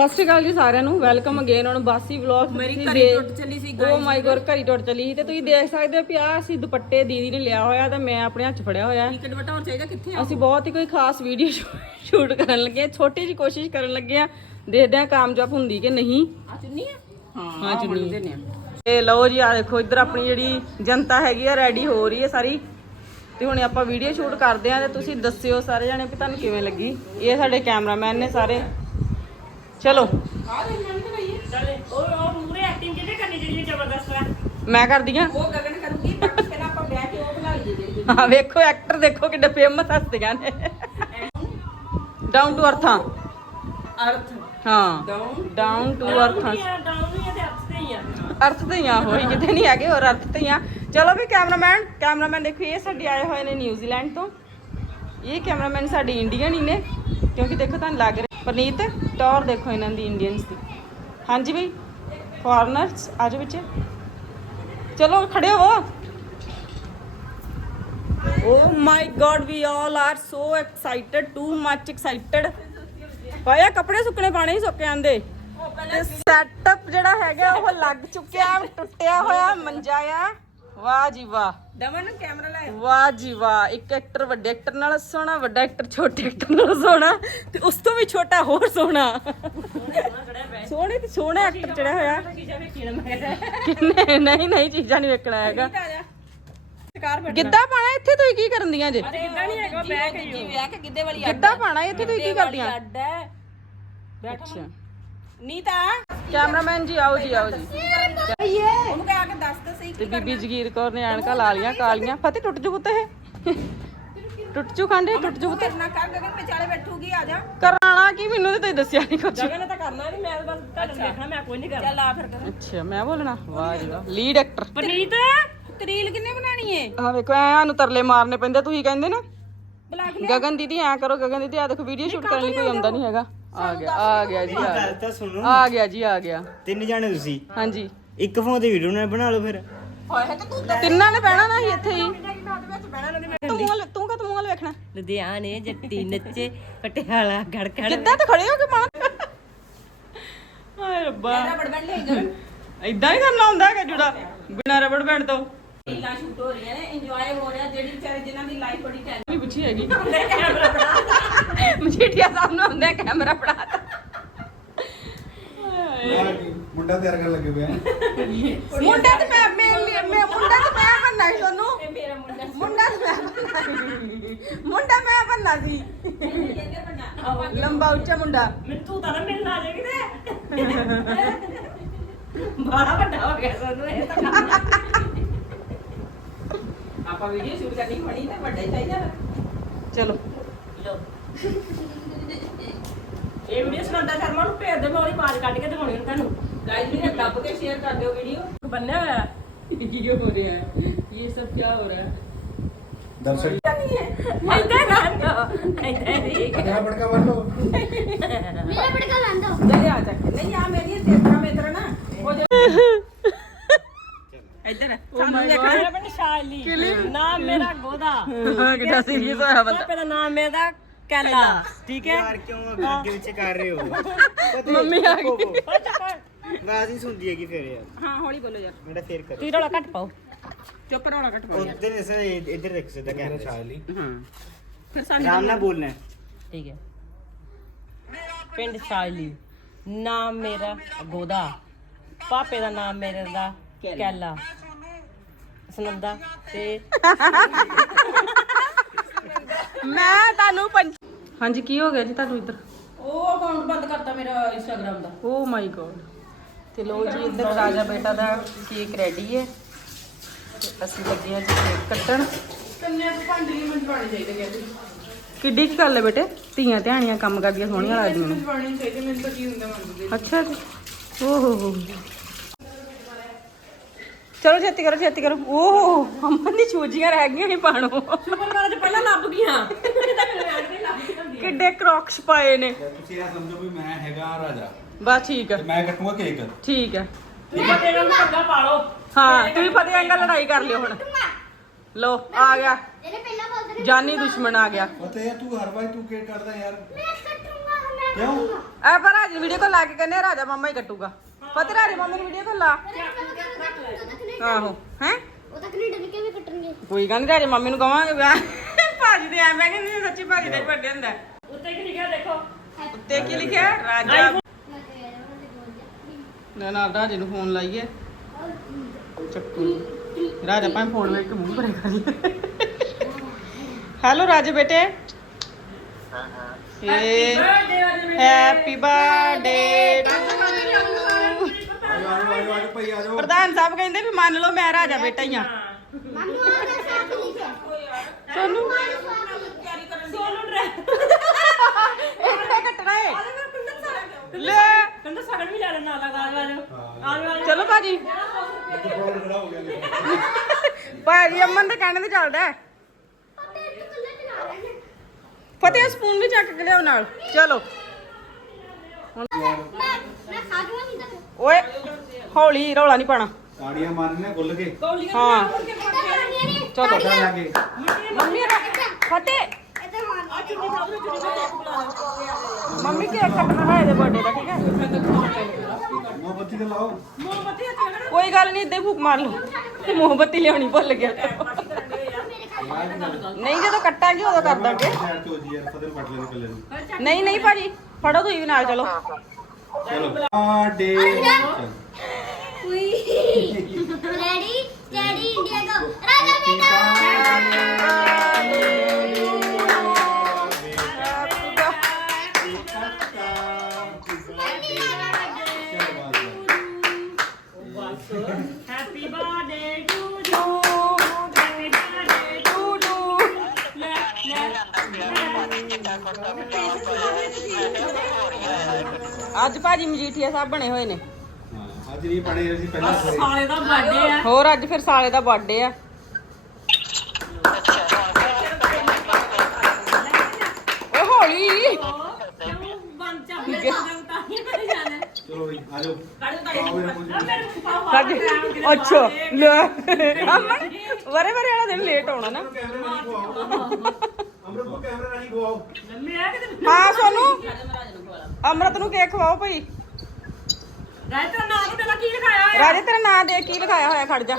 ਸਤਿ ਸ਼੍ਰੀ ਅਕਾਲ ਜੀ ਸਾਰਿਆਂ ਨੂੰ welcome again on Basi vlog ਮੇਰੀ ਘਰੀ ਟੁੱਟ ਚੱਲੀ ਸੀ ਓ ਮਾਈ ਗੋਡ ਘਰੀ ਟੁੱਟ ਚੱਲੀ ਸੀ। ਤੇ ਤੁਸੀਂ ਦੇਖ ਸਕਦੇ ਹੋ ਪਿਆ ਅਸੀਂ ਦੁਪੱਟੇ ਦੀਦੀ ਨੇ ਲਿਆ ਹੋਇਆ ਤੇ ਮੈਂ ਆਪਣੇ ਹੱਥ ਫੜਿਆ ਹੋਇਆ। ਟਿਕਟ ਵਟਾਉਣ ਚਾਹੀਦਾ ਕਿੱਥੇ ਆ ਅਸੀਂ ਬਹੁਤ ਹੀ ਕੋਈ ਖਾਸ ਵੀਡੀਓ ਸ਼ੂਟ ਕਰਨ ਲੱਗੇ ਛੋਟੀ ਜੀ ਕੋਸ਼ਿਸ਼ ਕਰਨ ਲੱਗੇ ਆ ਦੇਖਦੇ ਆ ਕਾਮਯਾਬ ਹੁੰਦੀ ਕਿ ਨਹੀਂ। ਆ ਚੁੰਨੀ ਆ? ਹਾਂ ਹਾਂ ਚੁੰਨੀ। ਆ ਤੇ ਲਓ ਜੀ ਆ ਦੇਖੋ ਇੱਧਰ ਆਪਣੀ ਜਿਹੜੀ ਜਨਤਾ ਹੈਗੀ ਆ ਰੈਡੀ ਹੋ ਰਹੀ ਹੈ ਸਾਰੀ। ਤੇ ਹੁਣ ਆਪਾਂ ਵੀਡੀਓ ਸ਼ੂਟ ਕਰਦੇ ਆ ਤੇ ਤੁਸੀਂ ਦੱਸਿਓ ਸਾਰੇ ਜਾਣੇ ਵੀ ਤੁਹਾਨੂੰ ਕਿਵੇਂ ਲੱਗੀ। ਇਹ ਸਾਡੇ ਕੈਮਰਾਮੈਨ ਨੇ ਸਾਰੇ। ਚਲੋ ਆ ਦੇ ਮਨ ਤੇ ਭਈਏ ਚੱਲ ਉਹ ਉਹ ਮੂਰੇ ਐਕਟਿੰਗ ਕਿਹਦੇ ਕਰਨੀ ਜਿਹੜੀ ਜ਼ਬਰਦਸਤ ਹੈ ਮੈਂ ਕਰਦੀ ਆ ਉਹ ਗਗਨ ਕਰੂਗੀ ਬਾਕੀ ਪਹਿਲਾਂ ਆਪਾਂ ਬਹਿ ਕੇ ਉਹ ਬਣਾ ਲਈਏ ਜਿਹੜੀ ਹਾਂ ਵੇਖੋ ਐਕਟਰ ਦੇਖੋ ਕਿੱਡੇ ਫੇਮਸ ਹਸਤੀਆਂ ਨੇ ਡਾਊਨ ਟੂ ਅਰਥਾਂ ਅਰਥ ਹਾਂ ਡਾਊਨ ਡਾਊਨ ਟੂ ਅਰਥਾਂ ਡਾਊਨ ਹੀ ਆ ਤੇ ਅਪ ਤੇ ਹੀ ਆ ਅਰਥ ਤੇ ਹੀ ਆ ਹੋਈ ਕਿਤੇ ਨਹੀਂ ਹੈਗੇ ਹੋਰ ਅਰਥ ਤੇ ਹੀ ਆ ਚਲੋ ਵੀ ਕੈਮਰਾਮੈਨ ਕੈਮਰਾਮੈਨ ਦੇਖੋ ਇਹ ਸਾਡੇ ਆਏ ਹੋਏ ਨੇ ਨਿਊਜ਼ੀਲੈਂਡ ਤੋਂ ਇਹ ਕੈਮਰਾਮੈਨ ਸਾਡੇ ਇੰਡੀਅਨ ਹੀ ਨੇ ਕਿਉਂਕਿ ਦੇਖੋ ਤੁਹਾਨੂੰ ਲੱਗ ਰਿਹਾ ਪਰਨੀਤ ਟੌਰ ਦੇਖੋ ਇਹਨਾਂ ਦੀ ਇੰਡੀਅਨਸ ਦੀ। ਹਾਂਜੀ ਬਈ ਫੋਰਨਰਸ ਆਜੋ ਵਿੱਚ। ਚਲੋ ਖੜੇ ਹੋ ਓ my God we all are so excited too much excited ਪਾਇਆ ਕੱਪੜੇ ਸੁੱਕਣੇ ਪਾਣੇ ਹੀ ਸੁੱਕ ਤੇ ਸੈਟਅਪ ਜਿਹੜਾ ਹੈਗਾ ਉਹ ਲੱਗ ਚੁੱਕਿਆ ਟੁੱਟਿਆ ਹੋਇਆ ਮੰਜਾ ਆ ਵਾਹ ਜੀ ਵਾਹ। ਦਮਨ ਨੂੰ ਕੈਮਰਾ ਲੈ ਵਾਹ ਜੀ ਵਾਹ ਇੱਕ ਐਕਟਰ ਵੱਡੇ ਐਕਟਰ ਨਾਲ ਸੋਹਣਾ ਵੱਡਾ ਐਕਟਰ ਛੋਟੇ ਐਕਟਰ ਨਾਲ ਸੋਹਣਾ ਤੇ ਉਸ ਤੋਂ ਵੀ ਛੋਟਾ ਹੋਰ ਸੋਹਣਾ। ਸੋਹਣੇ ਤੇ ਸੋਹਣਾ ਐਕਟਰ ਚੜਿਆ ਹੋਇਆ। ਕਿੰਨੇ ਨਹੀਂ ਨਹੀਂ ਚੀਜ਼ਾਂ ਨਹੀਂ ਵੇਖਣਾ ਹੈਗਾ। ਬੈਠ। ਗਿੱਧਾ ਪਾਣਾ ਇੱਥੇ ਤੁਸੀਂ ਕੀ ਕਰਨ ਦੀਆਂ ਜੇ ਇਦਾਂ ਨਹੀਂ ਹੈਗਾ ਬੈਕ ਹੀ ਜੀ ਵਿਆਹ ਕੇ ਗਿੱਧੇ ਵਾਲੀ ਗਿੱਧਾ ਪਾਣਾ ਇੱਥੇ ਤੁਸੀਂ ਕੀ ਕਰਦੀਆਂ? ਅੱਡ ਹੈ। ਅੱਛਾ। ਨੀਤਾ ਕੈਮਰਾਮੈਨ ਜੀ ਆਓ ਜੀ ਆਓ ਜੀ। ਉਹਨੂੰ ਕਹਿ ਕੇ ਦੱਸ ਤਾਂ ਸਹੀ ਤੇ ਬੀਬੀ ਜਗੀਰ ਕੌਰ ਨੇ ਐਨਕਾਂ ਲਾ ਲੀਆਂ ਕਾਲੀਆਂ। ਫਤਿਹ ਟੁੱਟ ਜੂ ਪੁੱਤ ਇਹ। ਟੁੱਟ ਜੂ ਖਾਂਡੇ ਟੁੱਟ ਜੂ ਪੁੱਤ। ਕਰਨਾ ਕਰ ਗਗਨ ਵਿਚਾਲੇ ਬੈਠੂਗੀ ਆ ਜਾ। ਕਰਾਣਾ ਕੀ ਮੈਨੂੰ ਤੇ ਤੁਸੀਂ ਦੱਸਿਆ ਨਹੀਂ ਕੁਝ ਜਗ੍ਹਾ ਨੇ ਤਾਂ ਕਰਨਾ ਨਹੀਂ ਮੈਂ ਬਸ ਤੁਹਾਨੂੰ ਦੇਖਣਾ ਮੈਂ ਕੋਈ ਨਹੀਂ ਕਰਨਾ। ਚੱਲ ਆ ਫਿਰ ਗਗਨ। ਅੱਛਾ ਮੈਂ ਬੋਲਣਾ? ਵਾਹ ਜੀ ਵਾਹ। ਲੀਡ ਐਕਟਰ ਪਨੀਤ ਤਰੀਲ ਕਿੰਨੇ ਬਣਾਣੀ ਏ? ਆ ਵੇਖੋ ਐ ਸਾਨੂੰ ਤਰਲੇ ਮਾਰਨੇ ਪੈਂਦੇ ਤੁਸੀਂ ਕਹਿੰਦੇ ਨਾ। ਬੁਲਾ ਕੇ ਗਗਨ ਦੀਦੀ ਐ ਕਰੋ ਗਗਨ ਦੀਦੀ ਆ ਦੇਖੋ ਵੀਡੀਓ ਸ਼ੂਟ ਕਰਨ ਲਈ ਕੋਈ ਆਉਂਦਾ ਨਹੀਂ ਹੈਗਾ। ਆ ਗਿਆ ਆ ਗਿਆ ਜੀ ਆ ਗੱਲ ਗਿਆ ਤਾਂ ਸੁਣੋ। ਆ ਗਿਆ ਜੀ ਆ ਗਿਆ। ਤਿੰਨ ਜਾਣੇ ਤੁਸੀਂ? ਹਾਂਜੀ। ਇੱਕ ਫੋਨ ਤੇ ਵੀਡੀਓ ਨਾਲ ਬਣਾ ਲਓ ਫਿਰ। ਹੋਇਆ ਤਾਂ ਤੂੰ ਤਿੰਨਾਂ ਨੇ ਬਹਿਣਾ ਨਾ ਸੀ ਇੱਥੇ ਹੀ। ਤੂੰ ਮੂੰਹ ਤੂੰ ਕਾ ਤੂੰ ਮੂੰਹ ਵੱਲ ਵੇਖਣਾ? ਲੁਧਿਆਣੇ ਜੱਟੀ ਨੱਚੇ ਪਟਿਆਲਾ ਗੜਕੜ ਕਿੱਦਾਂ ਤੇ ਖੜੇ ਹੋ ਕੇ ਪਾਣਾ ਹਾਏ ਰੱਬਾ। ਰਬੜ ਬੈਂਡ ਲੈ ਗਗਨ ਇਦਾਂ ਹੀ ਕਰਨਾ ਹੁੰਦਾ ਹੈਗਾ ਜੁੜਾ ਬਿਨਾ ਰਬੜ ਬੈਂਡ ਤੋਂ। ਰੀਲਾਂ ਸ਼ੂਟ ਹੋ ਰਹੀਆਂ ਨੇ ਇੰਜੋਏ ਹੋ ਰਿਹਾ ਜਿਹੜੀ ਵਿਚਾਰੇ ਜਿਨ੍ਹਾਂ ਦੀ ਲਾਈਫ ਬੜੀ ਟੈਨ ਨਹੀਂ ਪੁੱਛੀ ਹੈਗੀ। ਮਜੀਠੀਆ ਸਾਹਿਬ ਨੂੰ ਹੁੰਦਾ ਕੈਮਰਾ ਫੜਾਤਾ ਮੁੰਡਾ ਤਿਆਰ ਕਰਨ ਲੱਗੇ ਪਏ ਆ। ਮੁੰਡਾ ਤੇ ਮੈਂ ਮੈਂ ਮੈਂ ਮੁੰਡਾ ਤੇ ਮੈਂ ਬੰਨਾ ਸੀ ਤੁਹਾਨੂੰ ਇਹ ਮੇਰਾ ਮੁੰਡਾ ਮੁੰਡਾ ਤੇ ਮੈਂ ਬੰਨਾ ਸੀ। ਮੁੰਡਾ ਮੈਂ ਬੰਨਾ ਸੀ। ਇਹਦੇ ਬਣਾ ਲੰਬਾ ਉੱਚਾ ਮੁੰਡਾ। ਮੈਨੂੰ ਤੂੰ ਨਾ ਮਿਲਣ ਆ ਜਾਏਗੀ ਤੇ ਬੜਾ ਵੱਡਾ ਹੋ ਗਿਆ ਸਾਨੂੰ ਇਹ ਤਾਂ ਆਪਾਂ ਵੀਡੀਓ ਸ਼ੂਟ ਕਰਨੀ ਪੜੀ ਤਾਂ ਵੱਡਾ ਹੀ ਚਾਹੀਦਾ ਚਲੋ ਲੋ ਇਹ ਵੀਡੀਓ ਸੁਨੰਦਾ ਸ਼ਰਮਾ ਨੂੰ ਭੇਜ ਦੇ ਮੈਂ ਉਹਦੀ ਆਵਾਜ਼ ਕੱਢ ਕੇ ਦਿਖਾਉਣੀ ਹੁਣ ਤੁਹਾਨੂੰ ਗਾਇਜ਼ ਵੀ ਦੱਬ ਕੇ ਸ਼ੇਅਰ ਕਰ ਦਿਓ ਵੀਡੀਓ ਬੰਨਿਆ ਹੋਇਆ ये हो रहा है ये सब क्या हो रहा है ਦਰਸ਼ਕ ਇੱਦਾਂ ਨਾ ਇੱਦਾਂ ਨਹੀਂ ਅਗਲਾ ਪਟਕਾ ਮਾਰ ਲਓ ਲੈ ਆ ਚੱਕ ਨਹੀਂ ਆ ਮੇਰੀ ਤੇਤਰਾ ਮੇਤਰਾ ਨਾ ਉਹ ਨਾਮ ਮੇਰਾ ਗੋਦਾ। ਹਾਂ ਕਿੱਡਾ ਸੀਰੀਅਸ ਹੋਇਆ ਬੰਦਾ। ਪਾਪੇ ਦਾ ਨਾਮ ਮੇਰਾ ਕੈਲਾ। ਠੀਕ ਹੈ? ਯਾਰ ਕਿਉਂ ਅੱਗੇ ਵਿੱਚ ਕਰ ਰਹੇ ਹੋ? ਮੰਮੀ ਆ ਗਈ। ਆਵਾਜ਼ ਹੀ ਸੁਣਦੀ ਹੈਗੀ ਫਿਰ ਯਾਰ। ਹਾਂ ਹੌਲੀ ਬੋਲੋ ਯਾਰ। ਮੇਰਾ ਫੇਰ ਕਰੋ। ਤੁਸੀਂ ਰੌਲਾ ਘੱਟ ਪਾਓ। ਚੁੱਪ ਰੌਲਾ ਕੱਟ ਪਾਓ। ਯਾਰ ਉਧਰ ਇਸੇ ਇੱਧਰ ਦੇਖ ਸਿੱਧਾ ਕੈਮਰਾ ਸ਼ਾਇਲੀ ਹਾਂ। ਫਿਰ ਸਾਨੂੰ ਆਰਾਮ ਨਾਲ ਬੋਲਣਾ ਹੈ। ਠੀਕ ਹੈ। ਪਿੰਡ ਸ਼ਾਲੀ ਨਾਮ ਮੇਰਾ ਗੋਦਾ। ਪਾਪੇ ਦਾ ਨਾਮ ਮੇਰੇ ਦਾ ਕੈਲਾ। ਸੁਨੰਦਾ ਤੇ ਮੈਂ ਤੁਹਾਨੂੰ ਪੰਜ ਹਾਂਜੀ ਕੀ ਹੋ ਗਿਆ ਜੀ ਤੁਹਾਨੂੰ ਇੱਧਰ? ਉਹ ਅਕਾਊਂਟ ਬੰਦ ਕਰਤਾ ਮੇਰਾ Instagram the. O my God ਤੇ ਲੋ ਜੀ ਇੱਧਰ ਰਾਜਾ ਬੇਟਾ ਦਾ ਕੇਕ ਰੈਡੀ ਹੈ। ਤੇ ਅਸੀਂ ਲੱਗੇ ਆ ਜੀ ਕੇਕ ਕੱਟਣ। ਕੰਨਿਆ ਤੋਂ ਭਾਂਡੇ ਨਹੀਂ ਮੰਜਵਾਣੇ ਚਾਹੀਦੇ ਕਹਿੰਦੇ ਕਿੱਡੀ ਕੀ ਗੱਲ ਹੈ ਬੇਟੇ ਧੀਆਂ ਧਿਆਣੀਆਂ ਕੰਮ ਕਰਦੀਆਂ ਸੋਹਣੀਆਂ ਲੱਗਦੀਆਂ ਨੇ। ਮੰਜਵਾਣੇ ਚਾਹੀਦੇ ਮੈਨੂੰ ਤਾਂ ਕੀ ਹੁੰਦਾ ਮੰਨਦੇ ਅੱਛਾ ਜੀ। ਓ ਹੋ ਹੋ। ਚਲੋ ਛੇਤੀ ਕਰੋ ਛੇਤੀ ਕਰੋ। ਓਹ ਅਮਨ ਦੀ ਛੋਜੀਆਂ ਰਹਿ ਗਈਆਂ ਨੇ ਪਾਣੋ ਸ਼ੁਕਰ ਕਰ ਅੱਜ ਪਹਿਲਾਂ ਲੱਭ ਗਈਆਂ। ਕਿੱਡੇ ਕਰੌਕਸ ਪਾਏ ਨੇ। ਤੁਸੀਂ ਇਹ ਸਮਝੋ ਵੀ ਮੈਂ ਹੈਗਾ ਰਾਜਾ। ਬਸ ਠੀਕ ਹੈ ਮੈਂ ਕੱਟੂਗਾ ਕੇਕ ਠੀਕ ਹੈ ਤੁਸੀਂ ਤੇਰਾ ਨੂੰ ਪੱਗਾ ਪਾ ਲਓ। ਹਾਂ ਤੁਸੀਂ ਫਤਿਹ ਅੰਗਾ ਲੜਾਈ ਕਰ ਲਿਓ ਹੁਣ। ਲੋ ਆ ਗਿਆ। ਇਹਨੇ ਪਹਿਲਾਂ ਬੋਲ ਦਿੱਤਾ ਜਾਨੀ ਦੁਸ਼ਮਣ ਆ ਗਿਆ। ਪਤਾ ਤੂੰ ਹਰ ਵਾਰ ਤੂੰ ਕੇਕ ਕੱਟਦਾ ਯਾਰ। ਮੈਂ ਕੱਟੂੰਗਾ ਮੈਂ ਕਿਉਂ? ਐ ਪਰ ਅੱਜ ਵੀਡੀਓ ਕੋ ਲਾ ਕੇ ਕਹਿੰਦੇ ਰਾਜਾ ਮਾਮਾ ਹੀ ਕੱਟੂਗਾ। ਪਤਾ ਰਾਜਾ ਮਾਮੇ ਨੂੰ ਵੀਡੀਓ ਕਾਲ ਲਾ ਆਹੋ ਹੈ? ਉਹ ਤਾਂ ਕੈਨੇਡਾ ਦੇ ਕਿਵੇਂ ਕੱਟਣਗੇ ਕੋਈ ਗੱਲ ਨਹੀਂ ਰਾਜਾ ਮਾਮੇ ਨੂੰ ਕਵਾਂਗੇ ਵਿਆਹ। ਭਾਜੀ ਦੇ ਐ ਮੈਂ ਕਹਿੰਦੀ ਸੱਚੀ ਭਾਜੀ ਦੇ ਵੱਡੇ ਹੁੰਦਾ। ਉੱਤੇ ਕੀ ਲਿਖਿਆ ਦੇਖੋ। ਉੱਤੇ ਕੀ ਲਿਖਿਆ? ਰਾਜਾ। ਨਾ ਨਾ ਰਾਜੇ ਨੂੰ ਫੋਨ ਲਾਈਏ। ਚੱਕੂ ਰਾਜਾ ਭਾਵੇਂ ਫੋਨ ਵੇਖ ਕੇ ਮੂੰਹ ਭਰੇ ਕਰੀ ਹੈਲੋ ਰਾਜੇ ਬੇਟੇ। ਹੈਪੀ ਬਰਥਡੇ ਟੂ ਆਜੋ ਆਜੋ ਆਜੋ ਆਜੋ ਭਾਈ ਆਜੋ ਪ੍ਰਧਾਨ ਸਾਹਿਬ ਕਹਿੰਦੇ ਵੀ ਮੰਨ ਲਓ ਮੈਂ ਰਾਜਾ ਬੇਟਾ ਹੀ ਆ। ਮੰਨੂ ਆ ਗਿਆ ਸਾਥ ਲਿਖਿਆ ਸੋਨੂੰ? ਸੋਨੂੰ ਡਰੇ। ਇੱਥੇ ਕੱਟਣਾ ਏ। ਲੈ ਕਹਿੰਦਾ ਸਗਨ ਵੀ ਲੈ ਲੈਣਾ ਲਗਾ ਆਜੋ ਆਜੋ ਆਜੋ ਚਲੋ ਭਾਜੀ। ਖੜਾ ਹੋ ਗਿਆ। ਭਾਜੀ ਅਮਨ ਦੇ ਕਹਿਣੇ ਤੇ ਚੱਲਦਾ ਹੈ। ਪਾਪੇ ਤੂੰ ਕੱਲੇ ਚਲਾ ਰਿਹਾ ਨੇ। ਫਤਿਹ ਸਪੂਨ ਵੀ ਚੱਕ ਕੇ ਲਿਆਓ ਨਾਲ। ਚਲੋ। ਓਏ ਹੌਲੀ ਰੌਲਾ ਨਹੀਂ ਪਾਣਾ ਤਾੜੀਆਂ ਮਾਰਨੇ ਖੁੱਲ ਕੇ। ਹਾਂ। ਚਲੋ ਲੱਗੇ ਮੰਮੀ ਫਤਿਹ ਮੰਮੀ ਕੇਕ ਕੱਟਣਾ ਹੈ ਇਹਦੇ ਬਰਥਡੇ ਦਾ ਠੀਕ ਹੈ? ਮੋਮਬੱਤੀ ਤੇ ਲਾਓ। ਕੋਈ ਗੱਲ ਨਹੀਂ ਇੱਦਾਂ ਫੂਕ ਮਾਰ ਲਓ। ਮੋਮਬੱਤੀ ਲਿਆਉਣੀ ਭੁੱਲ ਗਿਆ। ਨਹੀਂ ਜਦੋਂ ਕੱਟਾਂਗੇ ਉਦੋਂ ਕਰ ਦਾਂਗੇ। ਸਾਈਡ ਤੋਂ ਜੀ ਯਾਰ ਫਦਲ ਪਟ ਲੈਣੇ ਕੱਲੇ ਨੂੰ ਨਹੀਂ ਨਹੀਂ ਭਾਜੀ ਫੜੋ ਤੁਸੀਂ ਵੀ ਨਾਲ ਚਲੋ। ਰੈਡੀ ਸਟੈਡੀ ਇੰਡੀਆ ਗੋ ਰਾਜਾ ਬੇਟਾ! ਅੱਜ ਭਾਜੀ ਮਜੀਠੀਆ ਸਾਹਿਬ ਬਣੇ ਹੋਏ ਨੇ। ਹਾਂ ਅੱਜ ਨਹੀਂ ਪੜੇ ਅਸੀਂ ਪਹਿਲਾਂ ਸਵੇਰੇ ਸਾਲੇ ਦਾ ਬਰਥਡੇ ਆ। ਹੋਰ ਅੱਜ ਫਿਰ ਸਾਲੇ ਦਾ ਬਰਥਡੇ ਆ। ਓ ਹੌਲੀ। ਕਿਉਂ ਬੰਦ ਚਾਬੀ ਦੇ ਤਾਂ ਹੀ। ਮੈਂ ਜਾਣਾ ਚਲੋ ਬਈ ਆਜੋ ਕੱਢ ਆਓ ਮੇਰੇ ਕੋਲ ਜੀ। ਮੇਰੇ ਮੁੰਡਾ ਸਾਡੀ ਅੱਛਾ ਲੈ। ਅਮਨ ਵਰੇ ਵਰੇ ਵਾਲਾ ਦਿਨ ਲੇਟ ਆਉਣਾ ਨਾ। ਕੈਮਰੇ ਖਵਾਓ ਖਵਾਓ ਮੈਂ ਕਿਤੇ ਹਾਂ ਸੋਨੂੰ। ਅਮਰਤ ਨੂੰ ਕੇਕ ਖਵਾਓ ਭਾਈ। ਨੂੰ ਕੀ ਲਿਖਾਇਆ ਹੋਇਆ? ਰਾਜੇ ਤੇਰਾ ਨਾਂ ਦੇ ਕੀ ਲਿਖਾਇਆ ਹੋਇਆ ਖੜ ਜਾ।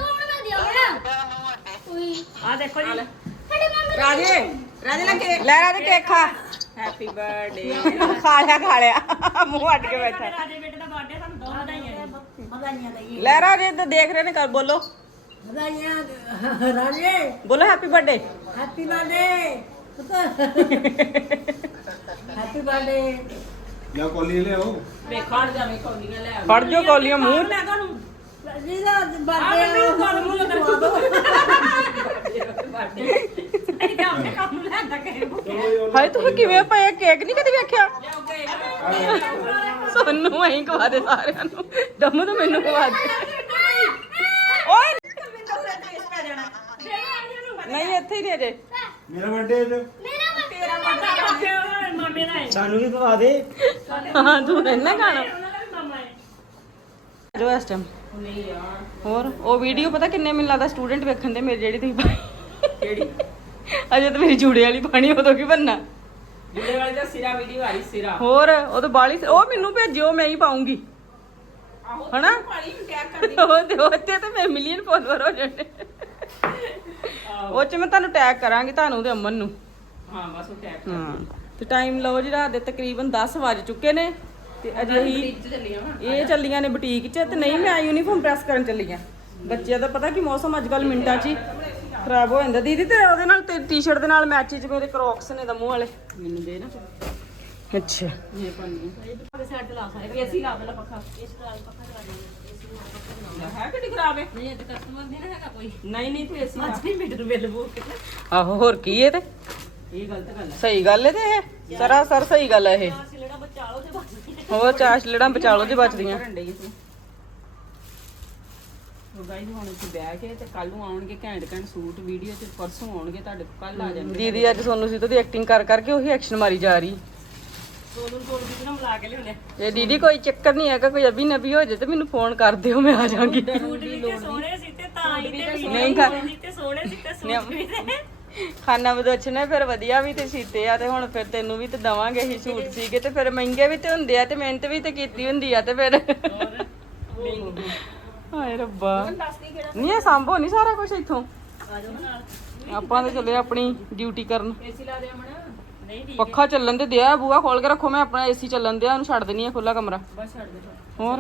ਆ ਦੇਖੋ ਜੀ। ਰਾਜੇ ਰਾਜੇ ਲੈ ਕੇ ਲੈ ਰਾਜੇ ਕੇਕ ਖਾ। ਹੈਪੀ ਬਰਥਡੇ ਖਾ ਲਿਆ ਖਾ ਲਿਆ। ਮੂੰਹ ਅੱਡ ਕੇ ਬੈਠਾ। ਰਾਜੇ ਬੇਟੇ ਦਾ ਬਰਥਡੇ ਸਾਨੂੰ ਦੋ ਵਧਾਈਆਂ ਵਧਾਈਆਂ ਦਈਏ। ਲੈ ਰਾਜੇ ਤੇ ਦੇਖ ਰਹੇ ਨੇ ਕਰ ਬੋਲੋ। ਵਧਾਈਆਂ ਰਾਜੇ। ਬੋਲੋ happy birthday happy birthday happy birthday ਲਿਆਓ। ਵੇਖਣ ਜਾਵੇਂ ਕੌਲੀਆਂ ਲੈ ਫੜ ਜੋ ਕੋਲੀਆਂ ਮੂੰਹ। ਲੈ ਤੁਹਾਨੂੰ। ਜਿਹਦਾ ਬਰਥਡੇ ਉਹ ਗੱਲ ਨੂੰ ਲੱਗ। ਇਹ ਤਾਂ ਆਪਣੇ ਕੰਮ ਨੂੰ। ਲੈਂਦਾ ਕਹੇ ਹਾਏ ਤੂੰ ਕਿਵੇਂ ਪਏ? ਕੇਕ ਨਹੀਂ ਕਦੇ ਵੇਖਿਆ? ਸੋਨੂੰ ਐਂ ਖਵਾ ਦੇ ਸਾਰਿਆਂ ਨੂੰ। ਦਮ ਤਾਂ ਮੈਨੂੰ ਖਵਾ ਦੇ। ਓਏ। ਨਹੀਂ ਇੱਥੇ ਹੀ ਨੇ ਜੇ। ਮੇਰਾ ਬਰਥਡੇ ਅੱਜ। ਮੇਰਾ ਬੱਚਾ ਮਾਮੇ ਦਾ ਹੈ। ਸਾਨੂੰ ਵੀ ਖਵਾ ਦੇ। ਹਾਂ ਤੂੰ ਰਹਿਣਾ ਖਾਣਾ। ਉਹਨਾਂ ਦਾ ਵੀ ਮਾਮਾ ਹੈ। ਜੋ ਇਸ ਟਾਈਮ ਨਹੀਂ ਯਾਰ ਹੋਰ ਉਹ ਵੀਡੀਓ ਪਤਾ ਕਿੰਨੇ ਮੈਨੂੰ ਲੱਗਦਾ ਸਟੂਡੈਂਟ ਵੇਖਣ ਦੇ ਮੇਰੀ ਜਿਹੜੀ ਤੁਸੀਂ ਪਾਈ। ਕਿਹੜੀ? ਅਜੇ ਤਾਂ ਮੇਰੀ ਜੂੜੇ ਵਾਲੀ ਪਾਣੀ ਉਦੋਂ ਕੀ ਬੰਨਾ ਜਿਹੜੇ ਵਾਲੀ ਦਾ ਸਿਰਾ ਵੀਡੀਓ ਆਈ ਸਿਰਾ। ਹੋਰ ਉਹ ਤਾਂ ਬਾਲੀ ਉਹ ਮੈਨੂੰ ਭੇਜਿਓ ਮੈਂ ਹੀ ਪਾਉਂਗੀ। ਆਹੋ ਹਨਾ? ਪਾਣੀ ਨੂੰ ਟੈਗ ਕਰਦੀ ਉਹ ਤੇ ਉਹ ਤੇ ਤਾਂ ਮੈਂ ਮਿਲੀਅਨ ਫੋਲੋਅਰ ਹੋ ਜਾਣੇ। ਉਹ ਚ ਮੈਂ ਤੁਹਾਨੂੰ ਟੈਗ ਕਰਾਂਗੀ ਤੁਹਾਨੂੰ ਤੇ ਅਮਨ ਨੂੰ। ਹਾਂ ਬਸ ਉਹ ਟੈਗ ਹਾਂ। ਤੇ ਟਾਈਮ ਲਓ ਜੀ ਰਾਤ ਦੇ ਤਕਰੀਬਨ 10 ਵੱਜ ਚੁੱਕੇ ਨੇ। ਤੇ ਅਜੇ ਹੀ ਚੱਲੀਆਂ ਵਾ ਇਹ ਚੱਲੀਆਂ ਨੇ ਬੁਟੀਕ 'ਚ ਤੇ ਨਹੀਂ ਮੈਂ ਯੂਨੀਫਾਰਮ ਪ੍ਰੈਸ ਕਰਨ ਚੱਲੀ ਆ। ਬੱਚਿਆਂ ਦਾ ਪਤਾ ਕਿ ਮੌਸਮ ਅੱਜ ਕੱਲ ਮਿੰਟਾਂ 'ਚ ਹੀ ਖਰਾਬ ਹੋ ਜਾਂਦਾ। ਦੀਦੀ ਤੇ ਉਹਦੇ ਨਾਲ ਤੇ ਟੀ-ਸ਼ਰਟ ਦੇ ਨਾਲ ਮੈਚ 'ਚ ਮੇਰੇ ਕ੍ਰੌਕਸ ਨੇ ਦਮੂ ਵਾਲੇ। ਮੈਨੂੰ ਦੇ ਨਾ। ਅੱਛਾ। ਇਹ ਪਾਣੀ ਸਾਈਡ ਤੇ ਲਾ ਸਕਦੇ। ਏਸੀ ਲਾ ਪਹਿਲਾਂ ਪੱਖਾ। ਇਸ ਤਰ੍ਹਾਂ ਪੱਖਾ ਚਲਾ ਦੇ ਹੈ ਕਿੱਡੀ ਖਰਾਬ ਹੈ ਨਹੀਂ ਅੱਜ ਕਸਟਮਰ ਨਹੀਂ ਨਾ ਹੈਗਾ ਕੋਈ। ਨਹੀਂ ਨਹੀਂ ਤੂੰ ਏਸੀ ਲਾ ਅੱਜ ਹੀ ਮੀਟਰ ਬਿੱਲ ਬੁੱਕ ਆਹੋ ਹੋਰ ਕੀ ਇਹ ਤੇ? ਇਹ ਗਲਤ ਗੱਲ ਹੈ। ਸਹੀ ਗੱਲ ਹੈ ਤੇ ਇਹ? ਸਰਾਸਰ ਸਹੀ ਗੱਲ ਹੈ ਇਹ। ਬਚਾ ਲਓ ਤੇ ਹੋਰ ਚਾਸ਼ ਲੜਾਂ ਬਚਾ ਲਓ ਜੇ ਬਚਦੀਆਂ ਤੂੰ ਉਹ ਗਾਈ ਹੁਣ ਇੱਥੇ ਬਹਿ ਕੇ ਤੇ ਕੱਲ ਨੂੰ ਆਉਣਗੇ ਘੈਂਟ ਘੈਂਟ ਸੂਟ ਵੀਡੀਓ ਤੇ ਪਰਸੋਂ ਆਉਣਗੇ ਤੁਹਾਡੇ ਕੋਲ ਆ ਜਾਣਗੇ ਦੀਦੀ ਅੱਜ ਸੋਨੂੰ ਸਿੱਧੂ ਦੀ ਐਕਟਿੰਗ ਕਰ ਕਰਕੇ ਉਹੀ ਐਕਸ਼ਨ ਮਾਰੀ ਜਾ ਰਹੀ। ਦੋਨੋਂ ਕੋਲ ਵੀ ਨਾ ਮਿਲਾ ਕੇ ਲਿਆਉਣੇ। ਤੇ ਦੀਦੀ ਕੋਈ ਚੱਕਰ ਨਹੀਂ ਹੈਗਾ ਕੋਈ ਅਭੀ ਨਬੀ ਹੋ ਜੇ ਤੇ ਮੈਨੂੰ ਫੋਨ ਕਰ ਦਿਓ ਮੈਂ ਆ ਜਾਵਾਂਗੀ। ਸੂਟ ਵੀ ਤੇ ਸੋਹਣੇ ਸੀ ਤੇ ਤਾਂ ਹੀ ਤੇ ਨਹੀਂ ਕਰ ਸੀ ਤੇ ਸੋਹਣੇ ਸੀ ਤੇ ਸੂਟ ਵੀ ਤੇ। ਖਾਨਾ ਬਦੋਚ ਨੇ ਫਿਰ ਵਧੀਆ ਵੀ ਤੇ ਸੀਤੇ ਆ ਤੇ ਹੁਣ ਫਿਰ ਤੈਨੂੰ ਵੀ ਤੇ ਦਵਾਂਗੇ ਹੀ ਸੂਟ ਸੀਗੇ ਤੇ ਫਿਰ ਮਹਿੰਗੇ ਵੀ ਤੇ ਹੁੰਦੇ ਆ ਤੇ ਮਿਹਨਤ ਵੀ ਤੇ ਕੀਤੀ ਹੁੰਦੀ ਆ ਤੇ ਫਿਰ। ਹਾਏ ਰੱਬਾ। ਨਹੀਂ, ਇਹ ਸੰਭੋ ਨਹੀਂ ਸਾਰਾ ਕੁਝ ਇੱਥੋਂ। ਆਪਾਂ ਤੇ ਚੱਲੇ ਆਪਣੀ ਡਿਊਟੀ ਕਰਨ। ਏਸੀ ਲਾ ਦੇ ਅਮਨ ਪੱਖਾ ਚੱਲਣ ਤੇ ਦਿਆ ਬੂਆ ਖੋਲ ਕੇ ਰੱਖੋ, ਮੈਂ ਆਪਣਾ ਏਸੀ ਚੱਲਣ ਦਿਆ, ਉਹਨੂੰ ਛੱਡ ਦੇਣੀ ਆ ਖੁੱਲਾ ਕਮਰਾ। ਬਸ ਛੱਡ ਦੇ ਹੋਰ?